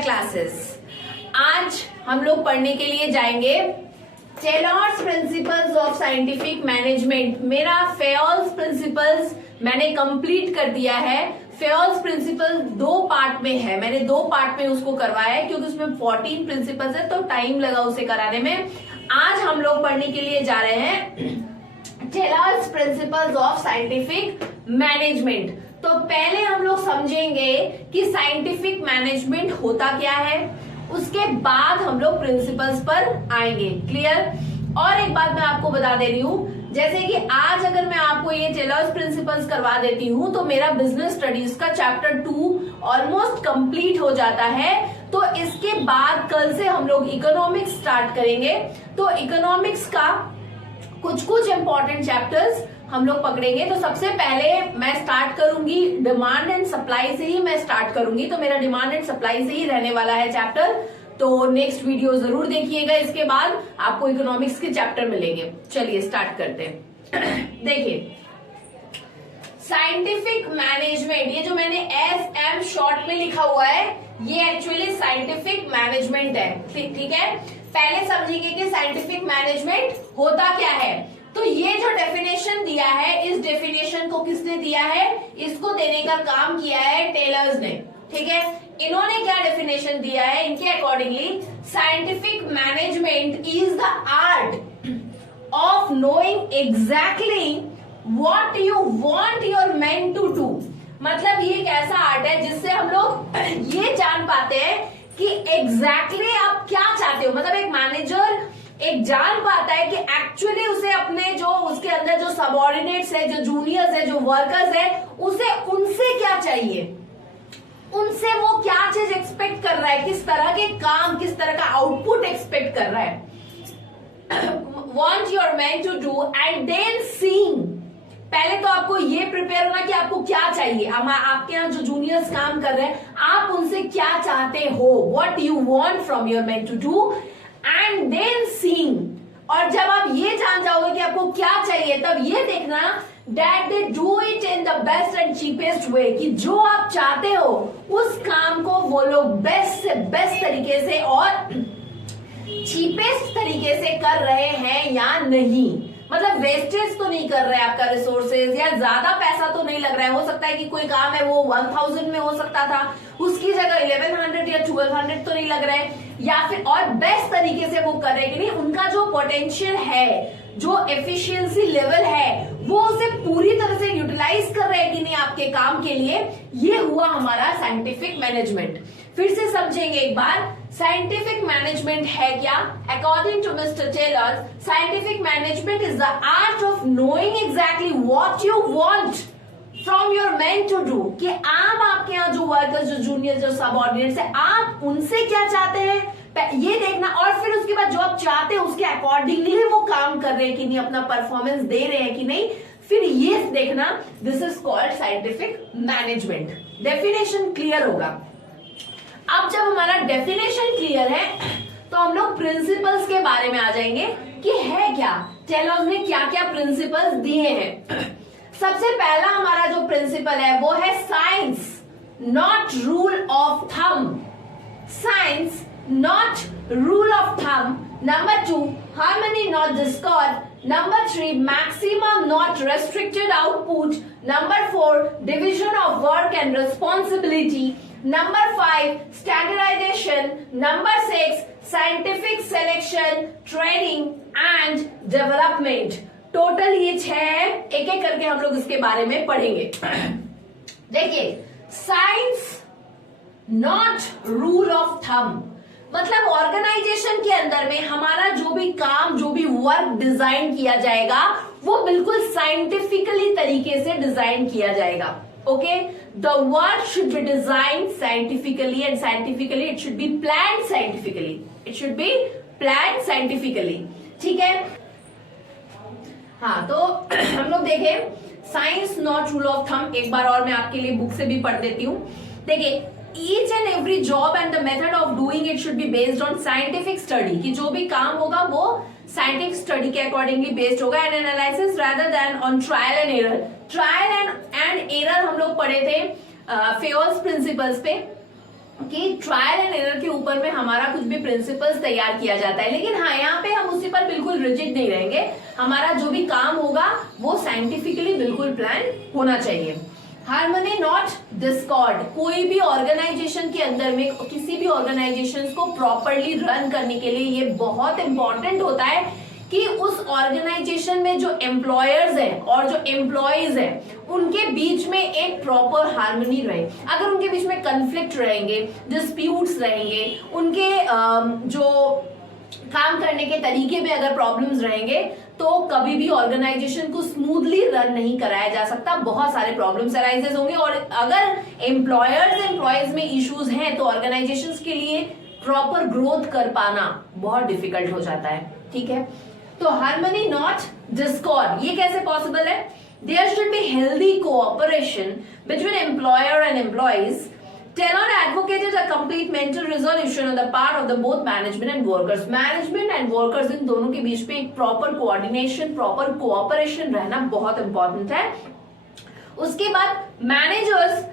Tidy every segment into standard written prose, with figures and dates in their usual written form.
Classes. आज हम लोग पढ़ने के लिए जाएंगे Taylor's principles of scientific management. मेरा फेयर्स प्रिंसिपल्स मैंने कंप्लीट कर दिया है। फेयर्स प्रिंसिपल 2 पार्ट में है, मैंने 2 पार्ट में उसको करवाया है क्योंकि उसमें 14 प्रिंसिपल्स है तो टाइम लगा उसे कराने में। आज हम लोग पढ़ने के लिए जा रहे हैं Taylor's principles of scientific management. तो पहले हम लोग समझेंगे कि साइंटिफिक मैनेजमेंट होता क्या है, उसके बाद हम लोग प्रिंसिपल्स पर आएंगे। क्लियर? और एक बात मैं आपको बता दे रही हूं, जैसे कि आज अगर मैं आपको ये टेलर्स प्रिंसिपल्स करवा देती हूं तो मेरा बिजनेस स्टडीज का चैप्टर 2 ऑलमोस्ट कंप्लीट हो जाता है। तो इसके बाद कल से हम लोग इकोनॉमिक्स स्टार्ट करेंगे। तो इकोनॉमिक्स का कुछ इंपॉर्टेंट चैप्टर्स हम लोग पकड़ेंगे। तो सबसे पहले मैं स्टार्ट करूंगी डिमांड एंड सप्लाई से ही मैं स्टार्ट करूंगी। तो मेरा डिमांड एंड सप्लाई से ही रहने वाला है चैप्टर। तो नेक्स्ट वीडियो जरूर देखिएगा, इसके बाद आपको इकोनॉमिक्स के चैप्टर मिलेंगे। चलिए स्टार्ट करते हैं। देखिए साइंटिफिक मैनेजमेंट, ये जो मैंने SM शॉर्ट में लिखा हुआ है ये एक्चुअली साइंटिफिक मैनेजमेंट है। ठीक है, पहले समझेंगे कि साइंटिफिक मैनेजमेंट होता क्या है। तो ये जो डेफिनेशन दिया है, इस डेफिनेशन को किसने दिया है? इसको देने का काम किया है टेलर्स ने। ठीक है, इन्होंने क्या डेफिनेशन दिया है? इनके accordingly scientific management is the art of knowing exactly what you want your man to do. मतलब ये एक ऐसा आर्ट है जिससे हम लोग ये जान पाते हैं कि एग्जैक्टली आप क्या चाहते हो। मतलब एक मैनेजर एक जान पाता है कि एक्चुअली उसे अपने जो उसके अंदर जो सबऑर्डिनेट्स है, जो जूनियर्स है, जो वर्कर्स है, उसे उनसे क्या चाहिए, उनसे वो क्या चीज एक्सपेक्ट कर रहा है, किस तरह के काम, किस तरह का आउटपुट एक्सपेक्ट कर रहा है। Want your man to do and then seeing. पहले तो आपको ये प्रिपेयर होना कि आपको क्या चाहिए। आपके यहाँ जो जूनियर्स काम कर रहे हैं आप उनसे क्या चाहते हो, what you want from your man to do and then seeing. और जब आप ये जान जाओगे कि आपको क्या चाहिए, तब ये देखना that they do it in the best and cheapest way, कि जो आप चाहते हो उस काम को वो लोग बेस्ट से बेस्ट तरीके से और चीपेस्ट तरीके से कर रहे हैं या नहीं। मतलब वेस्टेज तो नहीं कर रहे हैं आपका रिसोर्सेज, या ज्यादा पैसा तो नहीं लग रहा है। हो सकता है कि कोई काम है वो 1000 में हो सकता था, उसकी जगह 1100 या 1200 तो नहीं लग रहा है, या फिर और बेस्ट तरीके से वो कर रहे हैं कि नहीं। उनका जो पोटेंशियल है, जो एफिशिएंसी लेवल है, वो उसे पूरी तरह से यूटिलाइज कर रहे हैं कि नहीं आपके काम के लिए। ये हुआ हमारा साइंटिफिक मैनेजमेंट। फिर से समझेंगे एक बार, साइंटिफिक मैनेजमेंट है क्या? According to mister Taylor, scientific management is the art of knowing exactly what you want from your man to do. कि आप आपके यहाँ जो वर्कर्स, जो जूनियर, जो सबऑर्डिनेट्स है, आप उनसे क्या चाहते हैं ये देखना। और फिर उसके बाद जो आप चाहते हैं उसके अकॉर्डिंगली वो काम कर रहे हैं कि नहीं, अपना परफॉर्मेंस दे रहे हैं कि नहीं, फिर ये देखना। This is called scientific management. Definition clear होगा। अब जब हमारा डेफिनेशन क्लियर है तो हम लोग प्रिंसिपल्स के बारे में आ जाएंगे कि है क्या, टेलर्स ने क्या क्या प्रिंसिपल्स दिए हैं। सबसे पहला हमारा जो प्रिंसिपल है वो है science not rule of thumb. Science not rule of thumb. Number 2, harmony not discord. Number 3, maximum not restricted output. Number 4, division of work and responsibility. Number 5, standardization. Number 6, scientific selection, training and development. Total ये 6 है, एक एक करके हम लोग इसके बारे में पढ़ेंगे। देखिए, science not rule of thumb मतलब ऑर्गेनाइजेशन के अंदर में हमारा जो भी काम, जो भी वर्क डिजाइन किया जाएगा वो बिल्कुल साइंटिफिकली तरीके से डिजाइन किया जाएगा। Okay, the work should be design scientifically and scientifically it should be plan scientifically. It should be plan scientifically. ठीक है, हाँ, तो हम लोग देखें science not rule of thumb. एक बार और मैं आपके लिए बुक से भी पढ़ देती हूँ। देखिए, each and every job and the method of doing it should be based on scientific study। कि जो भी काम होगा वो साइंटिफिक स्टडी के अकॉर्डिंगली बेस्ड होगा and analysis rather than on trial and error. Trial and error हम लोग पढ़े थे फेयर्स प्रिंसिपल्स पे। कि ट्रायल एंड एरर के ऊपर में हमारा कुछ भी प्रिंसिपल्स तैयार किया जाता है, लेकिन हाँ यहाँ पे हम उसी पर बिल्कुल रिजिड नहीं रहेंगे। हमारा जो भी काम होगा वो साइंटिफिकली बिल्कुल प्लान होना चाहिए। Harmony not Discord. कोई भी ऑर्गेनाइजेशन के अंदर में किसी भी ऑर्गेनाइजेशन को प्रॉपरली रन करने के लिए ये बहुत इंपॉर्टेंट होता है कि उस ऑर्गेनाइजेशन में जो एम्प्लॉयर्स हैं और जो एम्प्लॉयज हैं उनके बीच में एक प्रॉपर हार्मनी रहे। अगर उनके बीच में कन्फ्लिक्ट रहेंगे, डिस्प्यूट्स रहेंगे, उनके जो काम करने के तरीके में अगर प्रॉब्लम्स रहेंगे तो कभी भी ऑर्गेनाइजेशन को स्मूथली रन नहीं कराया जा सकता। बहुत सारे प्रॉब्लम्स अराइजेस होंगे और अगर एम्प्लॉयज में इश्यूज हैं तो ऑर्गेनाइजेशंस के लिए प्रॉपर ग्रोथ कर पाना बहुत डिफिकल्ट हो जाता है। ठीक है, तो हार्मनी नॉट डिस्कॉर्ड ये कैसे पॉसिबल है? There should be healthy cooperation between employer and employees. Taylor advocated a complete mental resolution on the part of the both management and workers. Management and workers इन दोनों के बीच में एक proper coordination, proper cooperation रहना बहुत important है। उसके बाद managers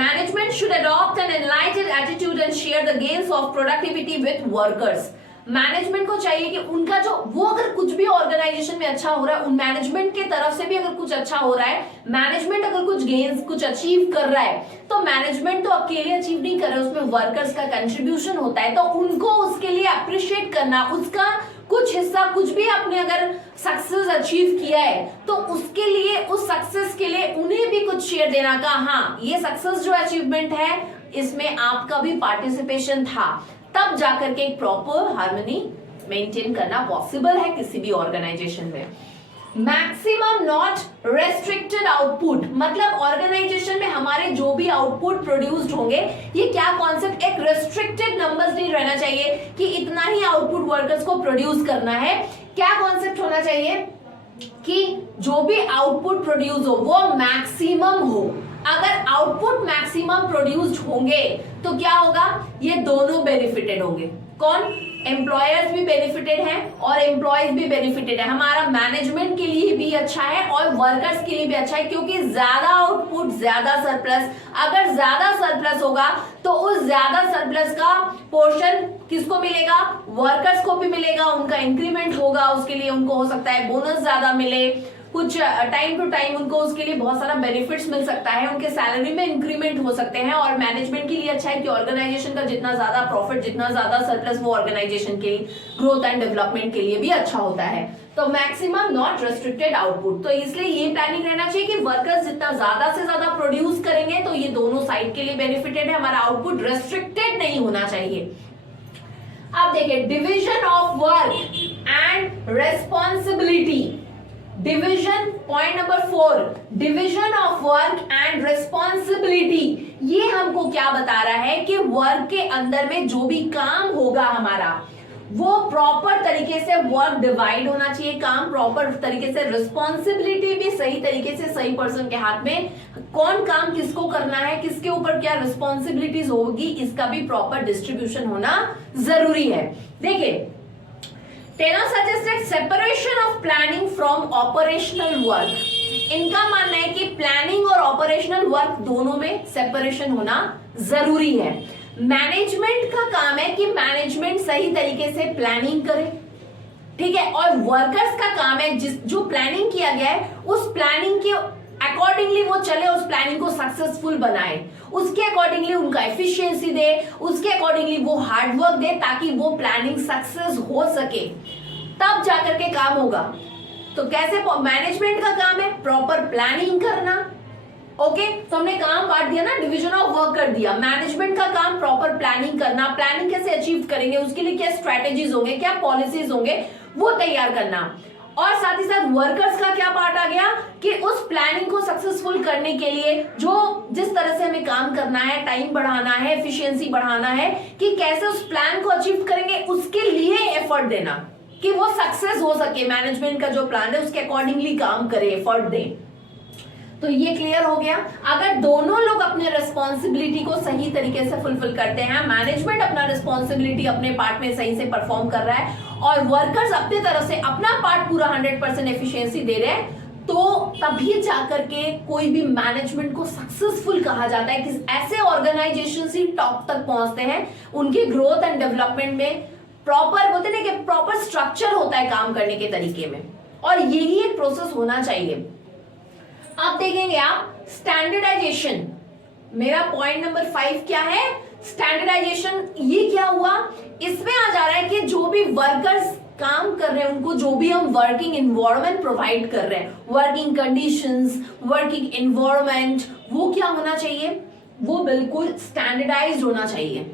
management should adopt an enlightened attitude and share the gains of productivity with workers. Management को चाहिए कि उनका जो वो अगर कुछ भी ऑर्गेनाइजेशन में अच्छा हो रहा है, उन मैनेजमेंट के तरफ से भी अगर कुछ अच्छा हो रहा है, मैनेजमेंट अगर कुछ गेन्स कुछ अचीव कर रहा है तो मैनेजमेंट तो अकेले अचीव नहीं कर रहा है, उसमें वर्कर्स का कंट्रीब्यूशन होता है, तो उनको उसके लिए अप्रिशिएट करना, उसका कुछ हिस्सा कुछ भी आपने अगर सक्सेस अचीव किया है तो उसके लिए, उस सक्सेस के लिए उन्हें भी कुछ शेयर देना का हाँ ये सक्सेस जो अचीवमेंट है इसमें आपका भी पार्टिसिपेशन था, तब जाकर के एक प्रॉपर हार्मनी मेंटेन करना पॉसिबल है किसी भी ऑर्गेनाइजेशन में। मैक्सिमम नॉट रेस्ट्रिक्टेड आउटपुट, मतलब ऑर्गेनाइजेशन में हमारे जो भी आउटपुट प्रोड्यूस्ड होंगे, ये क्या कॉन्सेप्ट, एक रेस्ट्रिक्टेड नंबर्स नहीं रहना चाहिए कि इतना ही आउटपुट वर्कर्स को प्रोड्यूस करना है। क्या कॉन्सेप्ट होना चाहिए कि जो भी आउटपुट प्रोड्यूस हो वो मैक्सिमम हो। अगर आउटपुट मैक्सिमम प्रोड्यूस्ड होंगे तो क्या होगा, ये दोनों बेनिफिटेड होंगे। कौन? एम्प्लॉयर्स भी बेनिफिटेड हैं और एम्प्लॉयज भी बेनिफिटेड है। हमारा मैनेजमेंट के लिए भी अच्छा है और वर्कर्स के लिए भी अच्छा है, क्योंकि ज्यादा आउटपुट ज्यादा सरप्लस, अगर ज्यादा सरप्लस होगा तो उस ज्यादा सरप्लस का पोर्शन किसको मिलेगा? वर्कर्स को भी मिलेगा, उनका इंक्रीमेंट होगा, उसके लिए उनको हो सकता है बोनस ज्यादा मिले, कुछ टाइम टू टाइम उनको उसके लिए बहुत सारा बेनिफिट्स मिल सकता है, उनके सैलरी में इंक्रीमेंट हो सकते हैं। और मैनेजमेंट के लिए अच्छा है कि ऑर्गेनाइजेशन का जितना ज्यादा प्रॉफिट, जितना ज्यादा सरप्लस, वो ऑर्गेनाइजेशन के ग्रोथ एंड डेवलपमेंट के लिए भी अच्छा होता है। तो मैक्सिमम नॉट रेस्ट्रिक्टेड आउटपुट, तो इसलिए ये प्लानिंग रहना चाहिए कि वर्कर्स जितना ज्यादा से ज्यादा प्रोड्यूस करेंगे तो ये दोनों साइड के लिए बेनिफिटेड है, हमारा आउटपुट रेस्ट्रिक्टेड नहीं होना चाहिए। अब देखिए, division of work and responsibility. Division, point number 4, division of work and responsibility. ये हमको क्या बता रहा है कि वर्क के अंदर में जो भी काम होगा हमारा, वो प्रॉपर तरीके से वर्क डिवाइड होना चाहिए, काम प्रॉपर तरीके से, रिस्पॉन्सिबिलिटी भी सही तरीके से सही पर्सन के हाथ में, कौन काम किसको करना है, किसके ऊपर क्या रिस्पॉन्सिबिलिटीज होगी, इसका भी प्रॉपर डिस्ट्रीब्यूशन होना जरूरी है। देखिए, Taylor suggested separation of planning from operational work. इनका मानना है कि प्लानिंग और ऑपरेशनल वर्क दोनों में सेपरेशन होना जरूरी है। मैनेजमेंट का काम है कि मैनेजमेंट सही तरीके से प्लानिंग करे, ठीक है, और वर्कर्स का काम है जो प्लानिंग किया गया है उस प्लानिंग के अकॉर्डिंगली वो चले, उस प्लानिंग को सक्सेसफुल बनाए, उसके अकॉर्डिंगली उनका एफिशिएंसी दे, उसके अकॉर्डिंगली वो हार्डवर्क दे ताकि वो प्लानिंग सक्सेस हो सके, तब जाकर के काम होगा। तो कैसे? मैनेजमेंट का काम है प्रॉपर प्लानिंग करना, ओके, तो हमने काम बांट दिया ना, डिवीजन ऑफ वर्क कर दिया। मैनेजमेंट का काम प्रॉपर प्लानिंग करना, प्लानिंग कैसे अचीव करेंगे, उसके लिए क्या स्ट्रेटेजीज होंगे, क्या पॉलिसीज होंगे, वो तैयार करना। और साथ ही साथ वर्कर्स का क्या पार्ट आ गया कि उस प्लानिंग को सक्सेसफुल करने के लिए जो जिस तरह से हमें काम करना है, टाइम बढ़ाना है, एफिशिएंसी बढ़ाना है, कि कैसे उस प्लान को अचीव करेंगे, उसके लिए एफर्ट देना कि वो सक्सेस हो सके। मैनेजमेंट का जो प्लान है उसके अकॉर्डिंगली काम करे, एफर्ट दे। तो ये क्लियर हो गया। अगर दोनों लोग अपने रिस्पॉन्सिबिलिटी को सही तरीके से फुलफिल करते हैं, मैनेजमेंट अपना रिस्पॉन्सिबिलिटी अपने पार्ट में सही से परफॉर्म कर रहा है और वर्कर्स अपनी तरफ से अपना पार्ट पूरा 100% एफिशिएंसी दे रहे हैं, तो तभी जाकर के कोई भी मैनेजमेंट को सक्सेसफुल कहा जाता है कि ऐसे ऑर्गेनाइजेशन ही टॉप तक पहुंचते हैं, उनके ग्रोथ एंड डेवलपमेंट में प्रॉपर बोलते हैं कि प्रॉपर स्ट्रक्चर होता है काम करने के तरीके में, और यही एक प्रोसेस होना चाहिए। अब देखेंगे आप स्टैंडर्डाइजेशन, मेरा पॉइंट नंबर 5 क्या है, स्टैंडर्डाइजेशन। ये क्या हुआ, इसमें आ जा रहा है कि जो भी वर्कर्स काम कर रहे हैं उनको जो भी हम वर्किंग एनवायरनमेंट प्रोवाइड कर रहे हैं, वर्किंग कंडीशंस, वर्किंग एनवायरनमेंट, वो क्या होना चाहिए, वो बिल्कुल स्टैंडर्डाइज्ड होना चाहिए।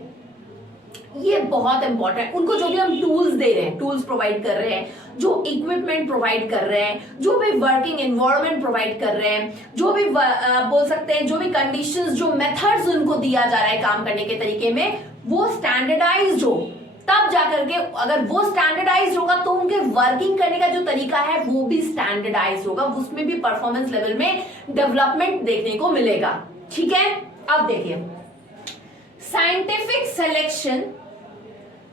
ये बहुत इंपॉर्टेंट है। उनको जो भी हम टूल्स दे रहे हैं, टूल्स प्रोवाइड कर रहे हैं, जो इक्विपमेंट प्रोवाइड कर रहे हैं, जो भी वर्किंग एनवायरनमेंट प्रोवाइड कर रहे हैं, जो भी बोल सकते हैं जो भी कंडीशंस, जो मेथड्स उनको दिया जा रहा है काम करने के तरीके में, वो स्टैंडर्डाइज्ड हो, तब जाकर के अगर वो स्टैंडर्डाइज्ड होगा तो उनके वर्किंग करने का जो तरीका है वो भी स्टैंडर्डाइज्ड होगा, उसमें भी परफॉर्मेंस लेवल में डेवलपमेंट देखने को मिलेगा। ठीक है, अब देखिए scientific selection,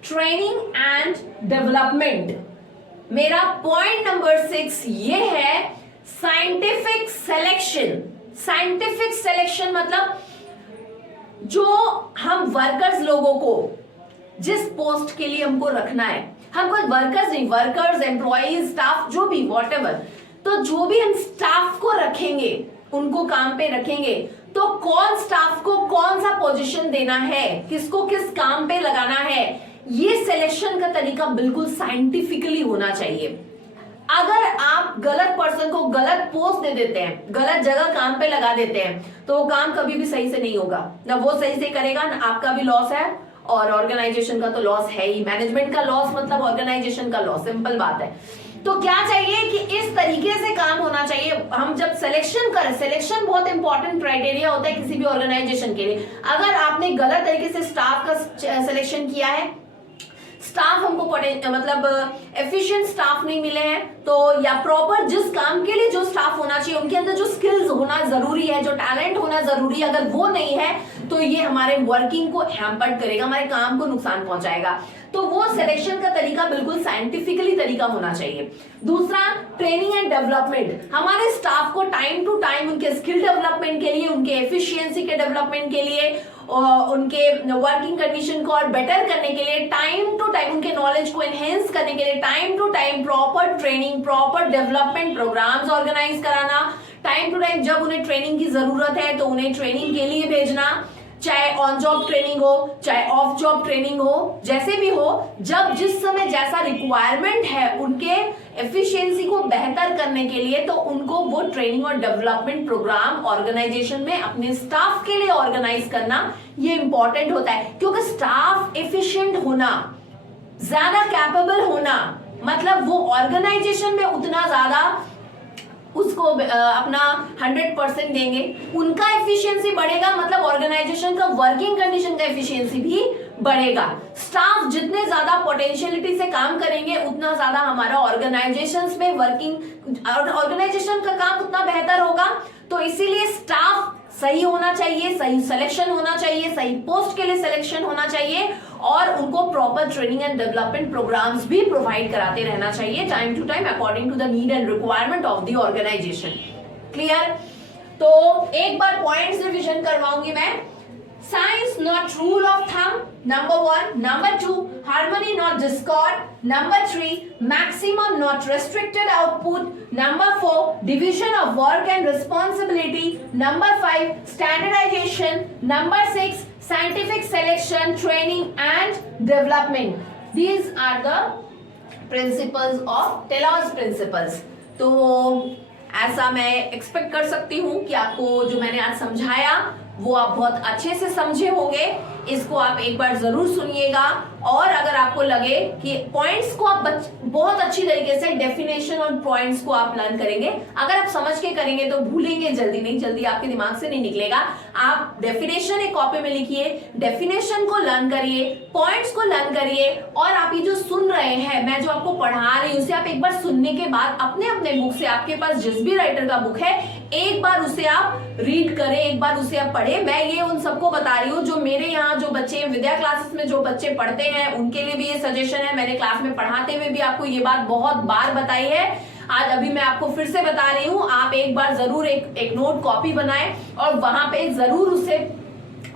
training and development. मेरा पॉइंट नंबर 6 ये है, साइंटिफिक सिलेक्शन। साइंटिफिक सिलेक्शन मतलब जो हम वर्कर्स लोगों को जिस पोस्ट के लिए हमको रखना है, हमको वर्कर्स नहीं, वर्कर्स, एम्प्लॉइज, स्टाफ, जो भी व्हाटएवर, तो जो भी हम स्टाफ को रखेंगे, उनको काम पे रखेंगे, तो कौन स्टाफ को कौन सा पोजीशन देना है, किसको किस काम पे लगाना है, ये सिलेक्शन का तरीका बिल्कुल साइंटिफिकली होना चाहिए। अगर आप गलत पर्सन को गलत पोस्ट दे देते हैं, गलत जगह काम पे लगा देते हैं, तो वो काम कभी भी सही से नहीं होगा, ना वो सही से करेगा, ना आपका भी लॉस है और ऑर्गेनाइजेशन का तो लॉस है ही। मैनेजमेंट का लॉस मतलब ऑर्गेनाइजेशन का लॉस, सिंपल बात है। तो क्या चाहिए कि इस तरीके से काम होना चाहिए। हम जब सिलेक्शन करें, सिलेक्शन बहुत इंपॉर्टेंट क्राइटेरिया होता है किसी भी ऑर्गेनाइजेशन के लिए। अगर आपने गलत तरीके से स्टाफ का सिलेक्शन किया है, स्टाफ हमको मतलब एफिशिएंट स्टाफ नहीं मिले हैं, तो या प्रॉपर जिस काम के लिए जो स्टाफ होना चाहिए, उनके अंदर जो स्किल्स होना जरूरी है, जो टैलेंट होना जरूरी है, अगर वो नहीं है तो ये हमारे वर्किंग को हैम्पर्ड करेगा, हमारे काम को नुकसान पहुंचाएगा। तो वो सिलेक्शन का तरीका बिल्कुल साइंटिफिकली तरीका होना चाहिए। दूसरा, ट्रेनिंग एंड डेवलपमेंट। हमारे स्टाफ को टाइम टू टाइम उनके स्किल डेवलपमेंट के लिए, उनके एफिशिएंसी के डेवलपमेंट के लिए, उनके वर्किंग कंडीशन को और बेटर करने के लिए, टाइम टू टाइम उनके नॉलेज को एनहेंस करने के लिए time to time proper training, proper development programs organize कराना, टाइम टू टाइम जब उन्हें ट्रेनिंग की जरूरत है तो उन्हें ट्रेनिंग के लिए भेजना, चाहे ऑन जॉब ट्रेनिंग हो, चाहे ऑफ जॉब ट्रेनिंग हो, जैसे भी हो, जब जिस समय जैसा रिक्वायरमेंट है उनके एफिशिएंसी को बेहतर करने के लिए, तो उनको वो ट्रेनिंग और डेवलपमेंट प्रोग्राम ऑर्गेनाइजेशन में अपने स्टाफ के लिए ऑर्गेनाइज करना ये इंपॉर्टेंट होता है। क्योंकि स्टाफ एफिशिएंट होना, ज्यादा कैपेबल होना, मतलब वो ऑर्गेनाइजेशन में उतना ज्यादा उसको अपना 100% देंगे, उनका एफिशिएंसी बढ़ेगा, मतलब ऑर्गेनाइजेशन का वर्किंग कंडीशन का एफिशिएंसी भी बढ़ेगा। स्टाफ जितने ज्यादा पोटेंशियलिटी से काम करेंगे उतना ज्यादा हमारा ऑर्गेनाइजेशंस में वर्किंग, ऑर्गेनाइजेशन का काम उतना बेहतर होगा। तो इसीलिए स्टाफ सही होना चाहिए, सही सिलेक्शन होना चाहिए, सही पोस्ट के लिए सिलेक्शन होना चाहिए, और उनको proper training and development programs भी प्रोवाइड कराते रहना चाहिए time to time according to the need and requirement of the organization. Clear? तो एक बार पॉइंट्स रिवीजन करवाऊंगी मैं। Science not rule of thumb, number 1. Number 2, harmony not discord. Number 3, maximum not restricted output. Number 4, division of work and responsibility. Number 5, standardization. Number 6, scientific selection, training and development. These are the principles of Taylor's principles. तो ऐसा मैं expect कर सकती हूँ कि आपको जो मैंने आज समझाया वो आप बहुत अच्छे से समझे होंगे। इसको आप एक बार जरूर सुनिएगा, और अगर आपको लगे कि पॉइंट्स को आप बहुत अच्छी तरीके से डेफिनेशन और पॉइंट्स को आप लर्न करेंगे, अगर आप समझ के करेंगे तो भूलेंगे जल्दी नहीं, जल्दी आपके दिमाग से नहीं निकलेगा। आप डेफिनेशन एक कॉपी में लिखिए, डेफिनेशन को लर्न करिए, पॉइंट्स को लर्न करिए, और आप ये जो सुन रहे हैं, मैं जो आपको पढ़ा रही हूँ, उसे आप एक बार सुनने के बाद अपने अपने बुक से, आपके पास जिस भी राइटर का बुक है, एक बार उसे आप रीड करें, एक बार उसे आप पढ़ें। मैं ये उन सबको बता रही हूँ जो मेरे यहाँ जो बच्चे विद्या क्लासेस में जो बच्चे पढ़ते हैं उनके लिए भी ये सजेशन है। मैंने क्लास में पढ़ाते हुए भी आपको ये बात बहुत बार बताई है। आज अभी मैं आपको फिर से बता रही हूं, आप एक बार जरूर एक नोट कॉपी बनाएं और वहां पे जरूर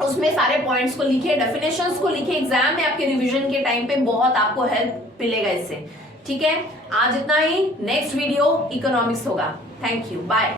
उसमें सारे पॉइंट्स को लिखे, डेफिनेशंस को लिखे। एग्जाम में आपके रिवीजन के टाइम पे बहुत आपको हेल्प मिलेगा इससे। ठीक है, आज इतना ही। नेक्स्ट वीडियो इकोनॉमिक्स होगा। Thank you, bye.